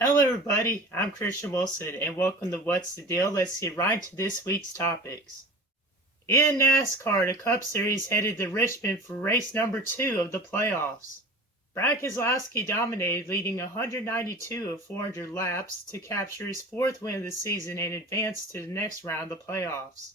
Hello everybody, I'm Christian Wilson and welcome to What's the Deal? Let's get right to this week's topics. In NASCAR, the Cup Series headed to Richmond for race number 2 of the playoffs. Brad Keselowski dominated, leading 192 of 400 laps to capture his 4th win of the season and advance to the next round of the playoffs.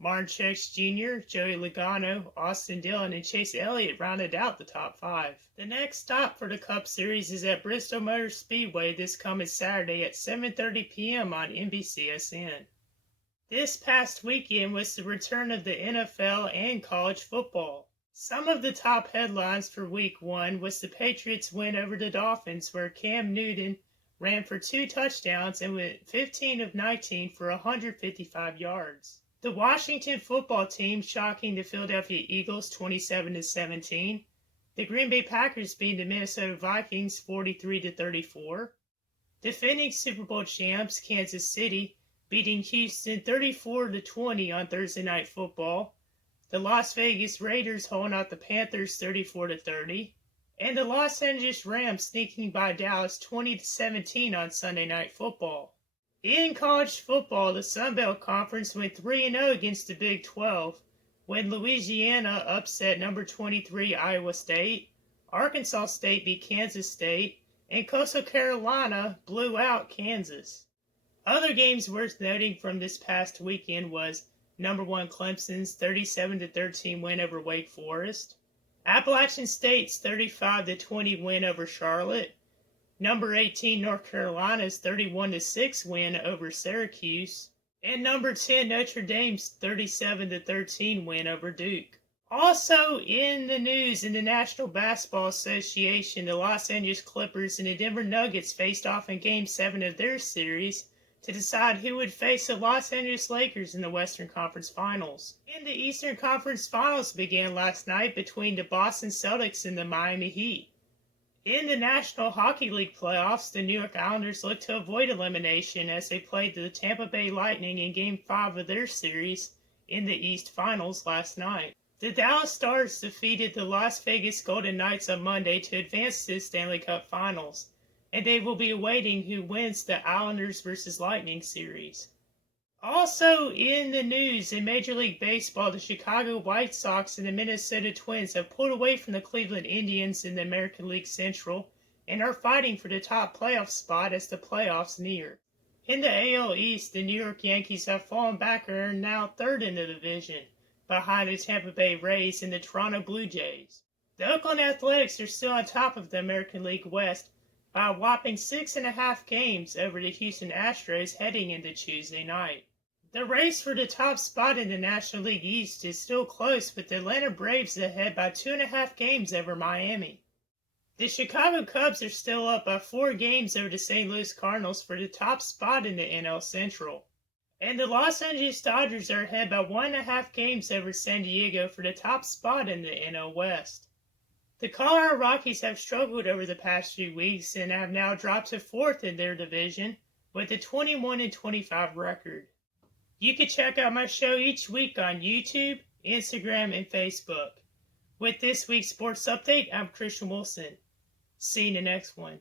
Martin Truex Jr., Joey Logano, Austin Dillon, and Chase Elliott rounded out the top 5. The next stop for the Cup Series is at Bristol Motor Speedway this coming Saturday at 7:30 p.m. on NBCSN. This past weekend was the return of the NFL and college football. Some of the top headlines for Week 1 was the Patriots' win over the Dolphins, where Cam Newton ran for 2 touchdowns and went 15 of 19 for 155 yards. The Washington football team shocking the Philadelphia Eagles 27-17. The Green Bay Packers beating the Minnesota Vikings 43-34. Defending Super Bowl champs Kansas City beating Houston 34-20 on Thursday Night Football. The Las Vegas Raiders holding out the Panthers 34-30. And the Los Angeles Rams sneaking by Dallas 20-17 on Sunday Night Football. In college football, the Sun Belt Conference went 3-0 against the Big 12, when Louisiana upset number 23 Iowa State, Arkansas State beat Kansas State, and Coastal Carolina blew out Kansas. Other games worth noting from this past weekend was number 1 Clemson's 37-13 win over Wake Forest, Appalachian State's 35-20 win over Charlotte, number 18 North Carolina's 31-6 win over Syracuse, and number 10 Notre Dame's 37-13 win over Duke. Also in the news, in the National Basketball Association, the Los Angeles Clippers and the Denver Nuggets faced off in Game 7 of their series to decide who would face the Los Angeles Lakers in the Western Conference Finals. And the Eastern Conference Finals began last night between the Boston Celtics and the Miami Heat. In the National Hockey League playoffs, the New York Islanders looked to avoid elimination as they played the Tampa Bay Lightning in Game 5 of their series in the East Finals last night. The Dallas Stars defeated the Las Vegas Golden Knights on Monday to advance to the Stanley Cup Finals, and they will be awaiting who wins the Islanders vs. Lightning series. Also in the news, in Major League Baseball, the Chicago White Sox and the Minnesota Twins have pulled away from the Cleveland Indians in the American League Central and are fighting for the top playoff spot as the playoffs near. In the AL East, the New York Yankees have fallen back and are now 3rd in the division, behind the Tampa Bay Rays and the Toronto Blue Jays. The Oakland Athletics are still on top of the American League West by a whopping 6.5 games over the Houston Astros heading into Tuesday night. The race for the top spot in the National League East is still close, with the Atlanta Braves ahead by 2.5 games over Miami. The Chicago Cubs are still up by 4 games over the St. Louis Cardinals for the top spot in the NL Central. And the Los Angeles Dodgers are ahead by 1.5 games over San Diego for the top spot in the NL West. The Colorado Rockies have struggled over the past few weeks and have now dropped to 4th in their division with a 21-25 record. You can check out my show each week on YouTube, Instagram, and Facebook. With this week's sports update, I'm Christian Wilson. See you in the next one.